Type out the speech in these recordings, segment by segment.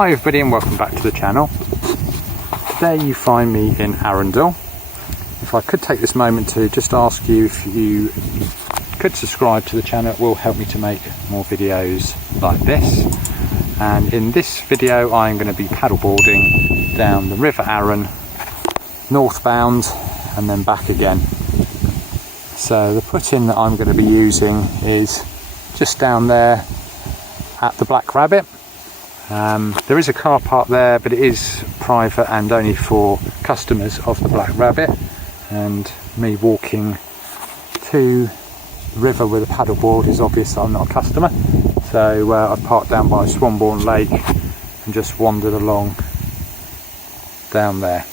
Hi everybody and welcome back to the channel. Today you find me in Arundel. If I could take this moment to just ask you if you could subscribe to the channel, it will help me to make more videos like this. And in this video I'm going to be paddleboarding down the River Arun, northbound and then back again. So the put-in that I'm going to be using is just down there at the Black Rabbit. There is a car park there, but it is private and only for customers of the Black Rabbit, and me walking to the river with a paddleboard is obvious I'm not a customer. So I parked down by Swanbourne Lake and just wandered along down there.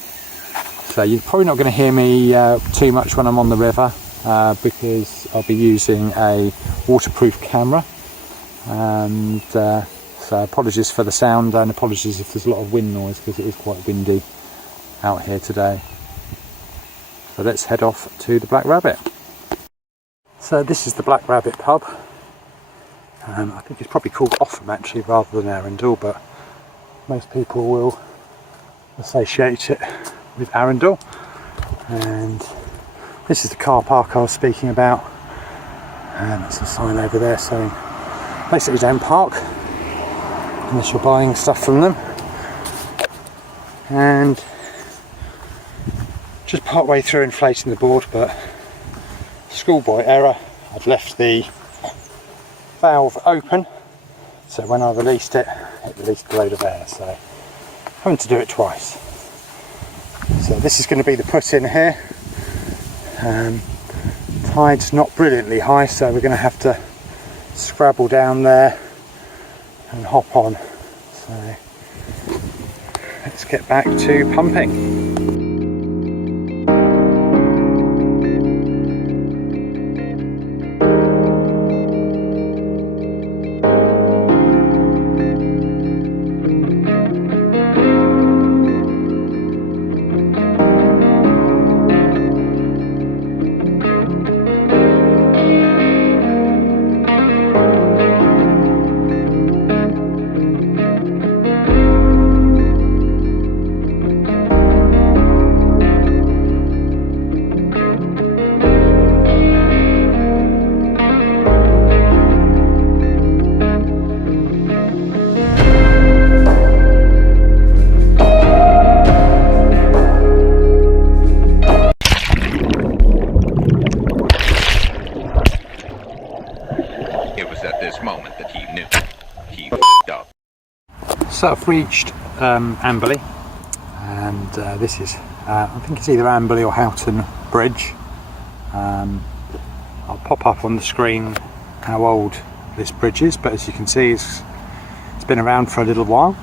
So you're probably not going to hear me too much when I'm on the river because I'll be using a waterproof camera, and so apologies for the sound and apologies if there's a lot of wind noise because it is quite windy out here today. So let's head off to the Black Rabbit. So this is the Black Rabbit pub. I think it's probably called Offham actually rather than Arundel, but most people will associate it with Arundel. And this is the car park I was speaking about, and there's a sign over there saying basically don't park unless you're buying stuff from them. And just part way through inflating the board, but schoolboy error, I'd left the valve open, so when I released it, it released a load of air, so having to do it twice. So this is going to be the put-in here. Tide's not brilliantly high, so we're going to have to scrabble down there and hop on. So let's get back to pumping. So I've reached Amberley, and this is, I think it's either Amberley or Houghton Bridge. I'll pop up on the screen how old this bridge is, but as you can see it's been around for a little while.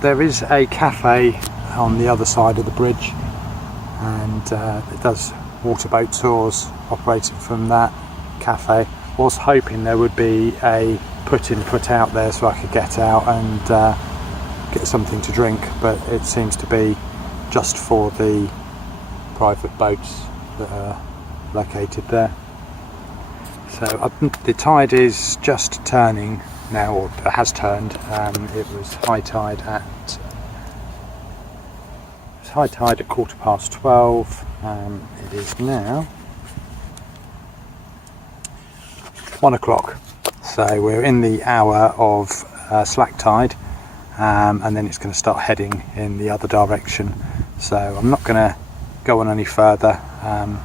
There is a cafe on the other side of the bridge, and it does waterboat tours operating from that cafe. I was hoping there would be a put in put out there so I could get out and get something to drink, but it seems to be just for the private boats that are located there. So the tide is just turning now, or has turned. It was high tide at 12:15. It is now 1 o'clock. So we're in the hour of slack tide, and then it's going to start heading in the other direction. So I'm not going to go on any further. I'm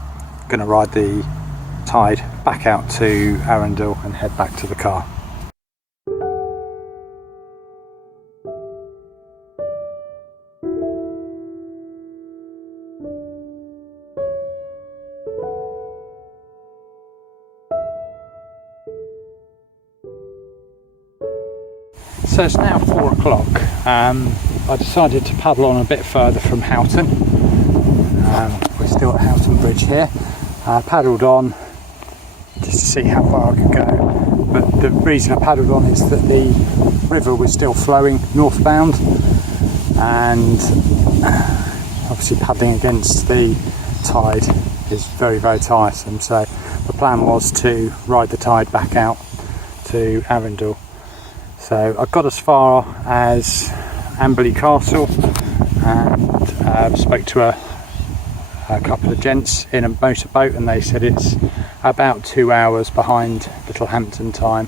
going to ride the tide back out to Arundel and head back to the car. So it's now 4 o'clock. I decided to paddle on a bit further from Houghton. We're still at Houghton Bridge here. I paddled on just to see how far I could go, but the reason I paddled on is that the river was still flowing northbound, and obviously paddling against the tide is very, very tiresome. So the plan was to ride the tide back out to Arundel. So I got as far as Amberley Castle and spoke to a couple of gents in a motorboat, and they said it's about 2 hours behind Littlehampton time.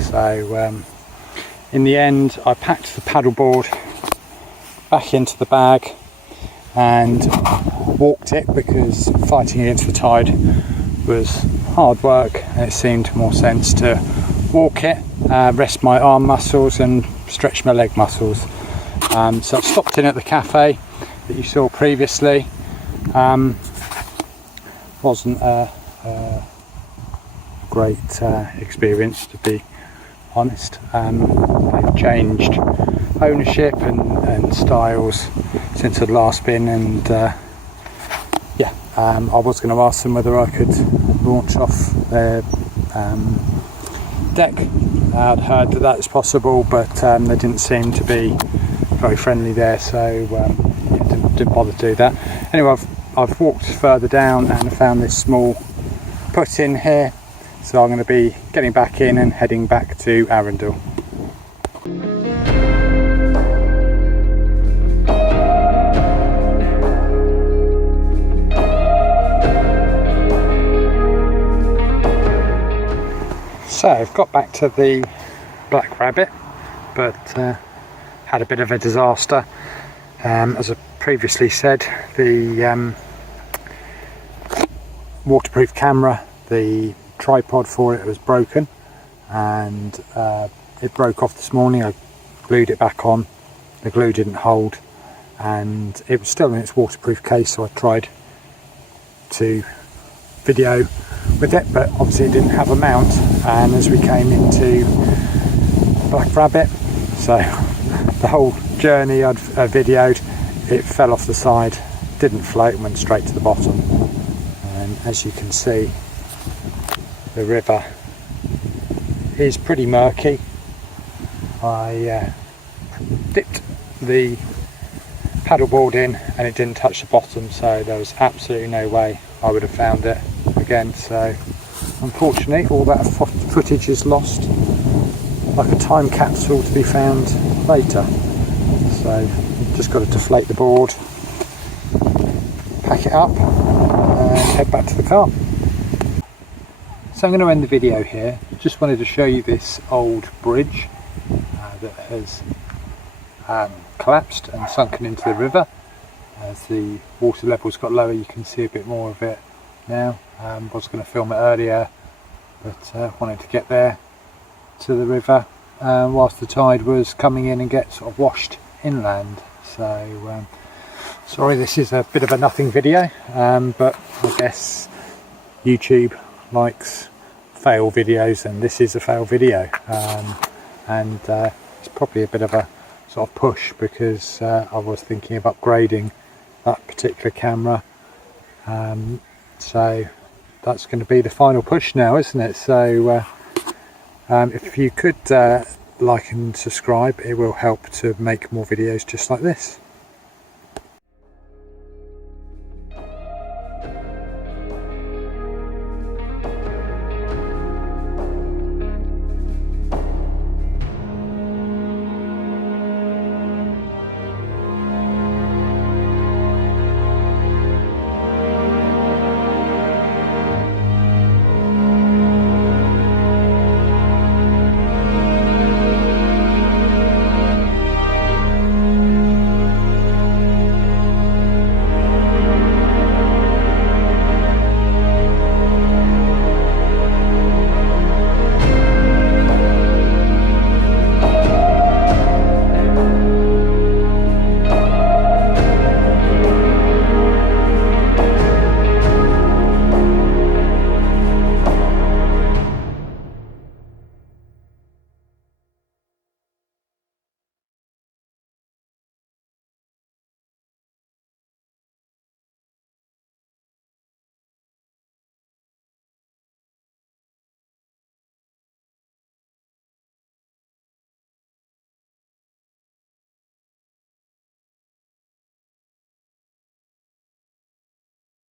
So in the end I packed the paddleboard back into the bag and walked it, because fighting against the tide was hard work and it seemed more sense to walk it, rest my arm muscles and stretch my leg muscles. So I stopped in at the cafe that you saw previously. Wasn't a great experience, to be honest. They've changed ownership and styles since I'd last been, and I was going to ask them whether I could launch off their deck. I'd heard that was possible, but they didn't seem to be very friendly there, so didn't bother to do that. Anyway, I've walked further down and found this small put in here, so I'm going to be getting back in and heading back to Arundel. So I've got back to the Black Rabbit, but had a bit of a disaster. As I previously said, the waterproof camera, the tripod for it was broken, and it broke off this morning. I glued it back on, the glue didn't hold, and it was still in its waterproof case, so I tried to video with it, but obviously it didn't have a mount. And as we came into Black Rabbit, so the whole journey I'd videoed, it fell off the side, didn't float, and went straight to the bottom. And as you can see, the river is pretty murky. I dipped the paddleboard in and it didn't touch the bottom, so there was absolutely no way I would have found it again. So unfortunately all that footage is lost, like a time capsule to be found later. So just got to deflate the board, pack it up and head back to the car. So I'm going to end the video here. Just wanted to show you this old bridge that has collapsed and sunken into the river. As the water levels got lower, you can see a bit more of it now. Was going to film it earlier, but wanted to get there to the river whilst the tide was coming in and get sort of washed inland. So sorry, this is a bit of a nothing video, but I guess YouTube likes fail videos, and this is a fail video, and it's probably a bit of a sort of push, because I was thinking of upgrading that particular camera, so that's going to be the final push now, isn't it? So if you could like and subscribe, it will help to make more videos just like this.